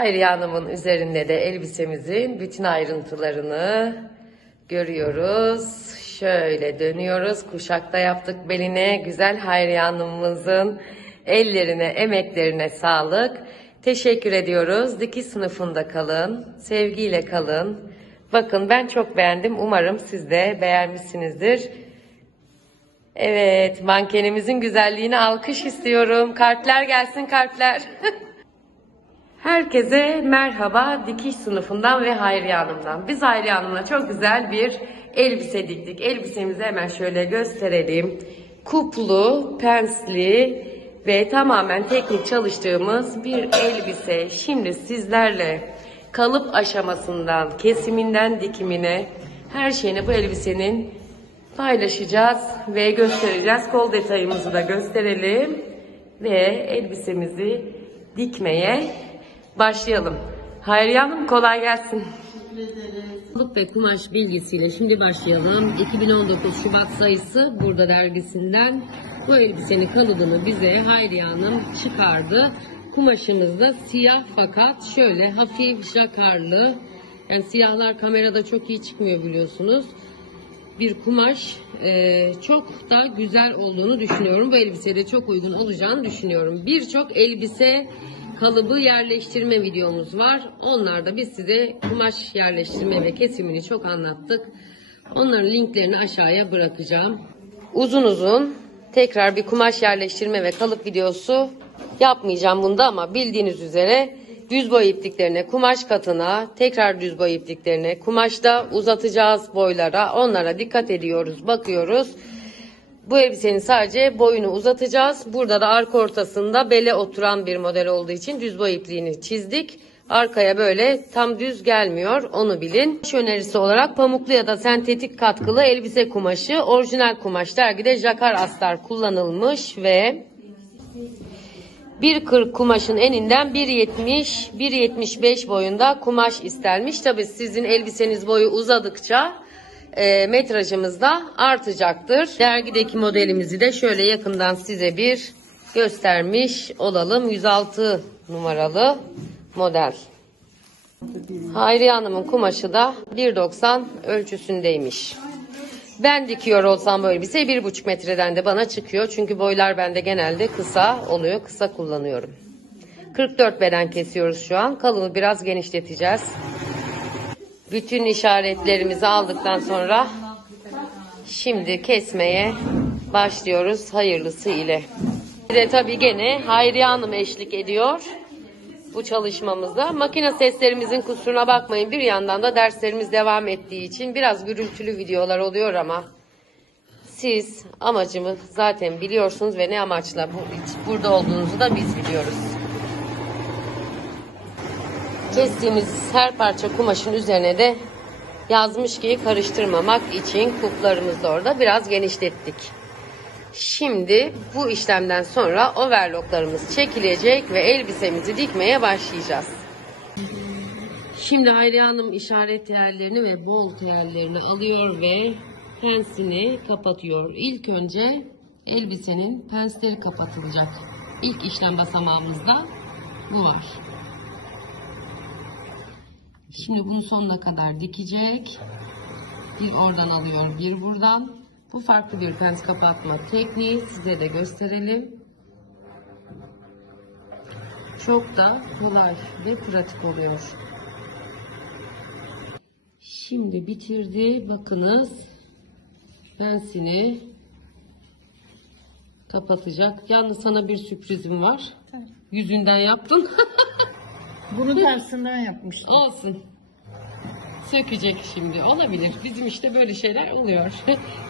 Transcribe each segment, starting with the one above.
Hayriye Hanım'ın üzerinde de elbisemizin bütün ayrıntılarını görüyoruz. Şöyle dönüyoruz. Kuşakta yaptık beline. Güzel Hayriye Hanım'ımızın ellerine, emeklerine sağlık. Teşekkür ediyoruz. Dikiş sınıfında kalın. Sevgiyle kalın. Bakın ben çok beğendim. Umarım siz de beğenmişsinizdir. Evet, mankenimizin güzelliğine alkış istiyorum. Kalpler gelsin, kalpler. Herkese merhaba dikiş sınıfından ve Hayriye Hanım'dan. Biz Hayriye Hanım'la çok güzel bir elbise diktik. Elbisemizi hemen şöyle gösterelim. Kuplu, pensli ve tamamen teknik çalıştığımız bir elbise. Şimdi sizlerle kalıp aşamasından, kesiminden dikimine her şeyini bu elbisenin paylaşacağız ve göstereceğiz. Kol detayımızı da gösterelim ve elbisemizi dikmeye başlayalım. Hayriye Hanım kolay gelsin. Kalıp ve kumaş bilgisiyle şimdi başlayalım. 2019 Şubat sayısı Burada dergisinden bu elbisenin kalıbını bize Hayriye Hanım çıkardı. Kumaşımız da siyah fakat şöyle hafif jakarlı. Yani siyahlar kamerada çok iyi çıkmıyor biliyorsunuz. Bir kumaş çok da güzel olduğunu düşünüyorum. Bu elbiseye çok uygun olacağını düşünüyorum. Birçok elbise kalıbı yerleştirme videomuz var. Onlarda biz size kumaş yerleştirme ve kesimini çok anlattık. Onların linklerini aşağıya bırakacağım. Uzun uzun tekrar bir kumaş yerleştirme ve kalıp videosu yapmayacağım bunda ama bildiğiniz üzere düz boy ipliklerine, kumaş katına, tekrar düz boy ipliklerine, kumaşta uzatacağız boylara, onlara dikkat ediyoruz, bakıyoruz. Bu elbisenin sadece boyunu uzatacağız. Burada da arka ortasında bele oturan bir model olduğu için düz boy ipliğini çizdik. Arkaya böyle tam düz gelmiyor, onu bilin. Kumaş önerisi olarak pamuklu ya da sentetik katkılı elbise kumaşı, orijinal kumaş dergide jakar astar kullanılmış ve 1.40 kumaşın eninden 1.70-1.75 boyunda kumaş istenmiş. Tabii sizin elbiseniz boyu uzadıkça metrajımız da artacaktır. Dergideki modelimizi de şöyle yakından size bir göstermiş olalım. 106 numaralı model. Hayriye Hanım'ın kumaşı da 1.90 ölçüsündeymiş. Ben dikiyor olsam bu elbise 1.5 metreden de bana çıkıyor. Çünkü boylar bende genelde kısa oluyor. Kısa kullanıyorum. 44 beden kesiyoruz şu an. Kalıbı biraz genişleteceğiz. Bütün işaretlerimizi aldıktan sonra şimdi kesmeye başlıyoruz hayırlısı ile. Bir de tabii gene Hayriye Hanım eşlik ediyor bu çalışmamızda. Makine seslerimizin kusuruna bakmayın. Bir yandan da derslerimiz devam ettiği için biraz gürültülü videolar oluyor ama siz amacımı zaten biliyorsunuz ve ne amaçla burada olduğunuzu da biz biliyoruz. Kestiğimiz her parça kumaşın üzerine de yazmış ki karıştırmamak için kuplarımızı da orada biraz genişlettik. Şimdi bu işlemden sonra overlocklarımız çekilecek ve elbisemizi dikmeye başlayacağız. Şimdi Hayriye Hanım işaret yerlerini ve bol yerlerini alıyor ve pensini kapatıyor. İlk önce elbisenin pensleri kapatılacak. İlk işlem basamağımızda bu var. Şimdi bunu sonuna kadar dikecek. Bir oradan alıyor, bir buradan. Bu farklı bir pens kapatma tekniği. Size de gösterelim. Çok da kolay ve pratik oluyor. Şimdi bitirdi. Bakınız. Pensini kapatacak. Yalnız sana bir sürprizim var. Tabii. Yüzünden yaptın. Bunu tersinden yapmıştım. Olsun. Sökecek şimdi. Olabilir. Bizim işte böyle şeyler oluyor.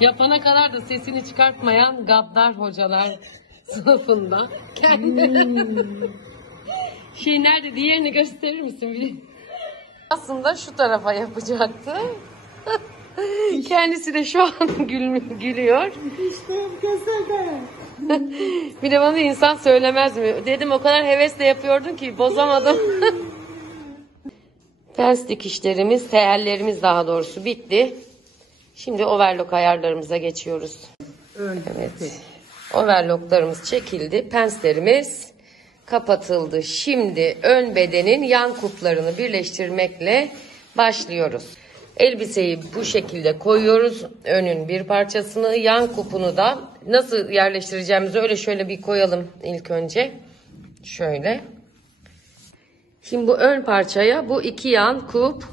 Yapana kadar da sesini çıkartmayan gaddar hocalar sınıfında. Şey nerede? Diğerini gösterir misin? Aslında şu tarafa yapacaktı. Kendisi de şu an gülüyor. İşte gözlerden. Bir de bana insan söylemez mi? Dedim o kadar hevesle yapıyordun ki bozamadım. Pens dikişlerimiz, teyellerimiz daha doğrusu bitti. Şimdi overlock ayarlarımıza geçiyoruz. Evet. Overlocklarımız çekildi. Penslerimiz kapatıldı. Şimdi ön bedenin yan kuplarını birleştirmekle başlıyoruz. Elbiseyi bu şekilde koyuyoruz. Önün bir parçasını, yan kupunu da nasıl yerleştireceğimizi öyle şöyle bir koyalım ilk önce. Şöyle. Şimdi bu ön parçaya bu iki yan kup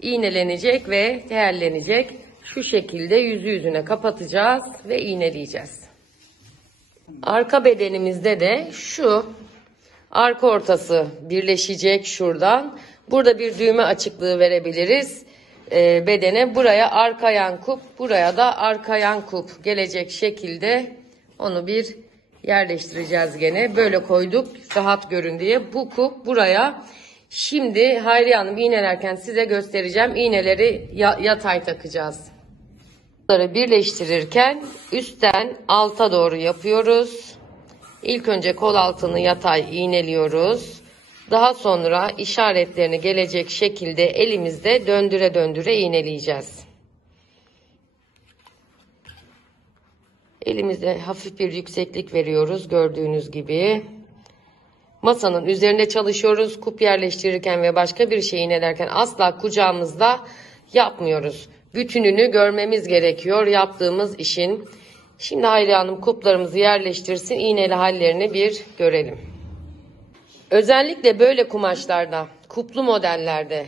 iğnelenecek ve terlenecek. Şu şekilde yüzü yüzüne kapatacağız ve iğneleyeceğiz. Arka bedenimizde de şu arka ortası birleşecek şuradan. Burada bir düğme açıklığı verebiliriz bedene. Buraya arka yan kup, buraya da arka yan kup gelecek şekilde onu bir yerleştireceğiz gene. Böyle koyduk rahat görün diye. Bu kup buraya. Şimdi Hayriye Hanım iğnelerken size göstereceğim. İğneleri yatay takacağız. Bunları birleştirirken üstten alta doğru yapıyoruz. İlk önce kol altını yatay iğneliyoruz. Daha sonra işaretlerini gelecek şekilde elimizde döndüre döndüre iğneleyeceğiz. Elimize hafif bir yükseklik veriyoruz gördüğünüz gibi. Masanın üzerinde çalışıyoruz. Kup yerleştirirken ve başka bir şey iğnelerken asla kucağımızda yapmıyoruz. Bütününü görmemiz gerekiyor yaptığımız işin. Şimdi Hayriye Hanım kuplarımızı yerleştirsin. İğneli hallerini bir görelim. Özellikle böyle kumaşlarda, kuplu modellerde,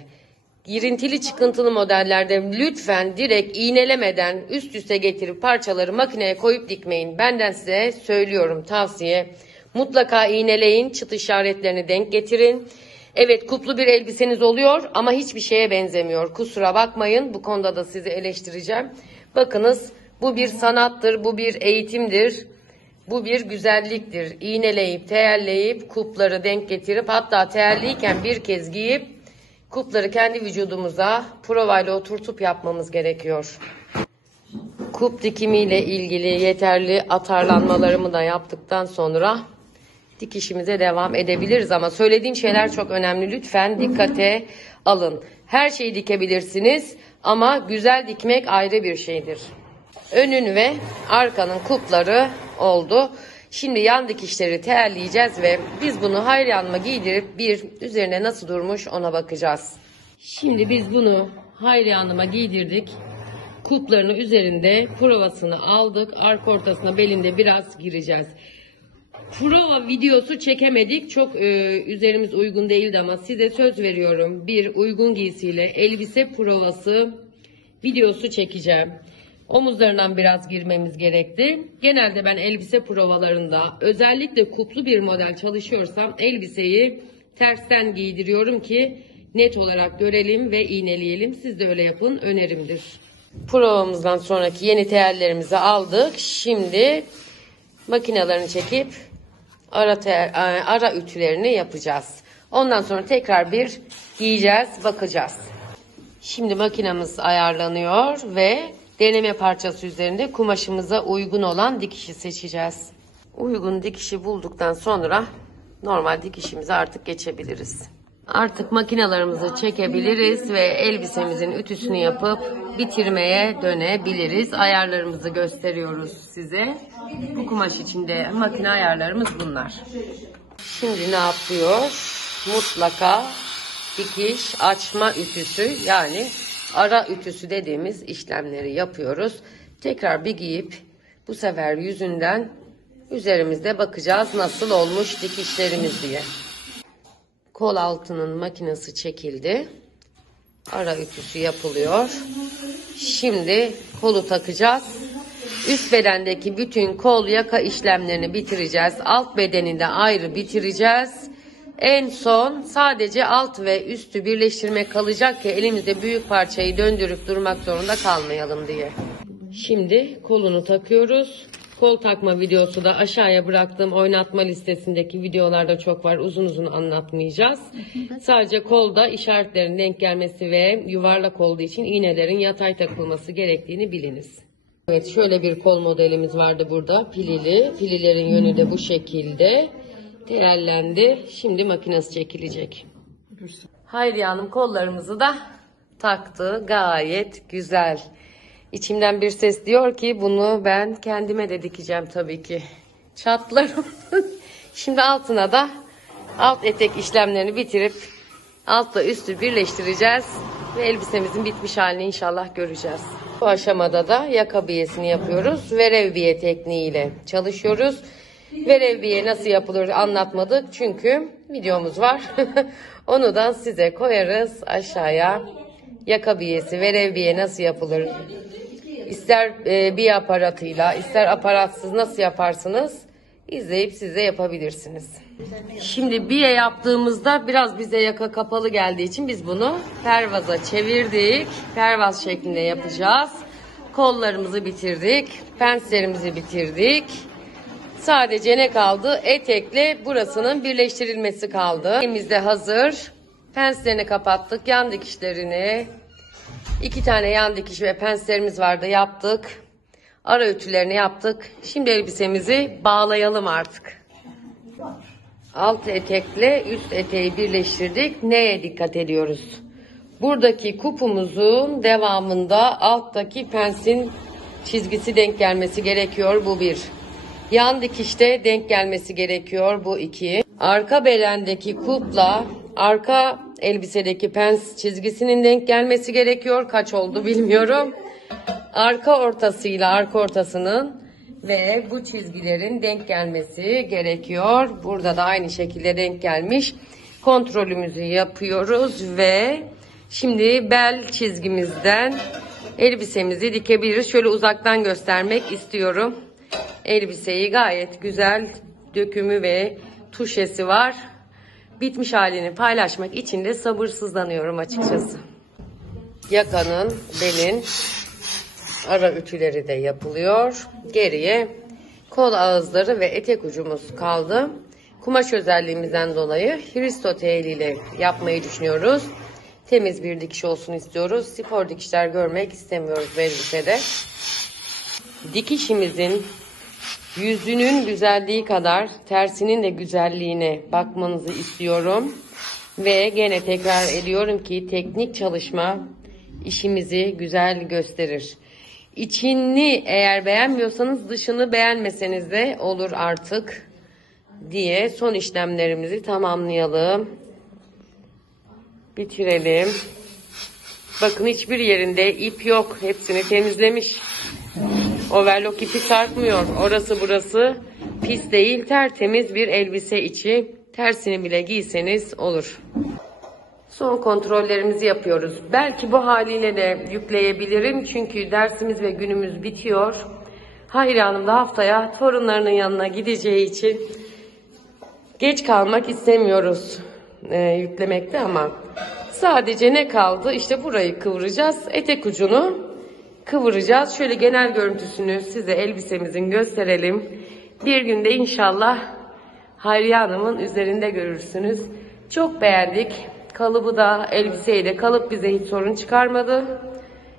girintili çıkıntılı modellerde lütfen direkt iğnelemeden üst üste getirip parçaları makineye koyup dikmeyin. Benden size söylüyorum, tavsiye. Mutlaka iğneleyin, çıt işaretlerini denk getirin. Evet, kuplu bir elbiseniz oluyor ama hiçbir şeye benzemiyor. Kusura bakmayın, bu konuda da sizi eleştireceğim. Bakınız, bu bir sanattır, bu bir eğitimdir. Bu bir güzelliktir. İğneleyip, teyelleyip, kupları denk getirip, hatta teyelliyken bir kez giyip, kupları kendi vücudumuza provayla oturtup yapmamız gerekiyor. Kup dikimiyle ilgili yeterli atarlanmalarımı da yaptıktan sonra dikişimize devam edebiliriz. Ama söylediğim şeyler çok önemli. Lütfen dikkate alın. Her şeyi dikebilirsiniz ama güzel dikmek ayrı bir şeydir. Önün ve arkanın kupları oldu. Şimdi yan dikişleri teyelleyeceğiz ve biz bunu Hayriye Hanım'a giydirip bir üzerine nasıl durmuş ona bakacağız. Şimdi biz bunu Hayriye Hanım'a giydirdik. Kuplarını üzerinde provasını aldık. Arka ortasına belinde biraz gireceğiz. Prova videosu çekemedik. Çok üzerimiz uygun değildi ama size söz veriyorum. Bir uygun giysiyle elbise provası videosu çekeceğim. Omuzlarından biraz girmemiz gerekti. Genelde ben elbise provalarında özellikle kuplu bir model çalışıyorsam elbiseyi tersten giydiriyorum ki net olarak görelim ve iğneleyelim. Siz de öyle yapın, önerimdir. Provamızdan sonraki yeni teyellerimizi aldık. Şimdi makinelerini çekip ara ütülerini yapacağız. Ondan sonra tekrar bir giyeceğiz, bakacağız. Şimdi makinamız ayarlanıyor ve deneme parçası üzerinde kumaşımıza uygun olan dikişi seçeceğiz. Uygun dikişi bulduktan sonra normal dikişimize artık geçebiliriz. Artık makinalarımızı çekebiliriz ve elbisemizin ütüsünü yapıp bitirmeye dönebiliriz. Ayarlarımızı gösteriyoruz size. Bu kumaş içinde makine ayarlarımız bunlar. Şimdi ne yapıyor? Mutlaka dikiş açma ütüsü, yani ara ütüsü dediğimiz işlemleri yapıyoruz. Tekrar bir giyip bu sefer yüzünden üzerimizde bakacağız nasıl olmuş dikişlerimiz diye. Kol altının makinesi çekildi. Ara ütüsü yapılıyor. Şimdi kolu takacağız. Üst bedendeki bütün kol yaka işlemlerini bitireceğiz. Alt bedeni de ayrı bitireceğiz. En son sadece alt ve üstü birleştirmek kalacak ki elimizde büyük parçayı döndürüp durmak zorunda kalmayalım diye. Şimdi kolunu takıyoruz. Kol takma videosu da aşağıya bıraktığım oynatma listesindeki videolarda çok var. Uzun uzun anlatmayacağız. Sadece kolda işaretlerin denk gelmesi ve yuvarlak olduğu için iğnelerin yatay takılması gerektiğini biliniz. Evet, şöyle bir kol modelimiz vardı burada. Pilili. Pililerin yönü de bu şekilde. Teyellendi. Şimdi makinesi çekilecek. Hayriye Hanım kollarımızı da taktı. Gayet güzel. İçimden bir ses diyor ki bunu ben kendime de dikeceğim tabii ki. Çatlarım. Şimdi altına da Alt etek işlemlerini bitirip altla üstü birleştireceğiz. Ve elbisemizin bitmiş halini inşallah göreceğiz. Bu aşamada da yaka biyesini yapıyoruz. Verev biye tekniğiyle çalışıyoruz. Verev biye nasıl yapılır anlatmadık. Çünkü videomuz var. Onu da size koyarız aşağıya. Yaka biyesi, verev biye nasıl yapılır? İster biye aparatıyla, ister aparatsız nasıl yaparsınız? İzleyip siz de yapabilirsiniz. Şimdi biye yaptığımızda biraz bize yaka kapalı geldiği için biz bunu pervaza çevirdik. Pervaz şeklinde yapacağız. Kollarımızı bitirdik. Penslerimizi bitirdik. Sadece ne kaldı? Etekle burasının birleştirilmesi kaldı. Elimizde hazır. Penslerini kapattık. Yan dikişlerini. 2 tane yan dikiş ve penslerimiz vardı. Yaptık. Ara ütülerini yaptık. Şimdi elbisemizi bağlayalım artık. Alt etekle üst eteği birleştirdik. Neye dikkat ediyoruz? Buradaki kupumuzun devamında alttaki pensin çizgisi denk gelmesi gerekiyor. Bu 1. Yan dikişte denk gelmesi gerekiyor. Bu 2. Arka belendeki kupla arka elbisedeki pens çizgisinin denk gelmesi gerekiyor. Kaç oldu bilmiyorum. Arka ortasıyla arka ortasının ve bu çizgilerin denk gelmesi gerekiyor. Burada da aynı şekilde denk gelmiş. Kontrolümüzü yapıyoruz ve şimdi bel çizgimizden elbisemizi dikebiliriz. Şöyle uzaktan göstermek istiyorum. Elbiseyi gayet güzel dökümü ve tuşesi var. Bitmiş halini paylaşmak için de sabırsızlanıyorum açıkçası. Yakanın, belin ara ütüleri de yapılıyor. Geriye kol ağızları ve etek ucumuz kaldı. Kumaş özelliğimizden dolayı Hristo ile yapmayı düşünüyoruz. Temiz bir dikiş olsun istiyoruz. Spor dikişler görmek istemiyoruz bu elbisede. Dikişimizin yüzünün güzelliği kadar tersinin de güzelliğine bakmanızı istiyorum. Ve gene tekrar ediyorum ki teknik çalışma işimizi güzel gösterir. İçini eğer beğenmiyorsanız dışını beğenmeseniz de olur artık diye son işlemlerimizi tamamlayalım. Bitirelim. Bakın hiçbir yerinde ip yok. Hepsini temizlemiş. Overlock ipi sarkmıyor. Orası burası pis değil. Tertemiz bir elbise içi. Tersini bile giyseniz olur. Son kontrollerimizi yapıyoruz. Belki bu haliyle de yükleyebilirim. Çünkü dersimiz ve günümüz bitiyor. Hayriye Hanım da haftaya torunlarının yanına gideceği için geç kalmak istemiyoruz yüklemekte ama sadece ne kaldı? İşte burayı kıvıracağız. Etek ucunu kıvıracağız. Şöyle genel görüntüsünü size elbisemizin gösterelim. Bir günde inşallah Hayriye Hanım'ın üzerinde görürsünüz. Çok beğendik. Kalıbı da elbiseyi de kalıp bize hiç sorun çıkarmadı.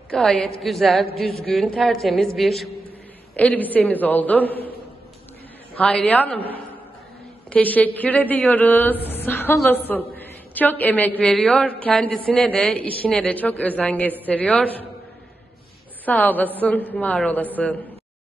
Gayet güzel, düzgün, tertemiz bir elbisemiz oldu. Hayriye Hanım, teşekkür ediyoruz. Sağ olasın. Çok emek veriyor. Kendisine de, işine de çok özen gösteriyor. Sağ olasın, var olasın.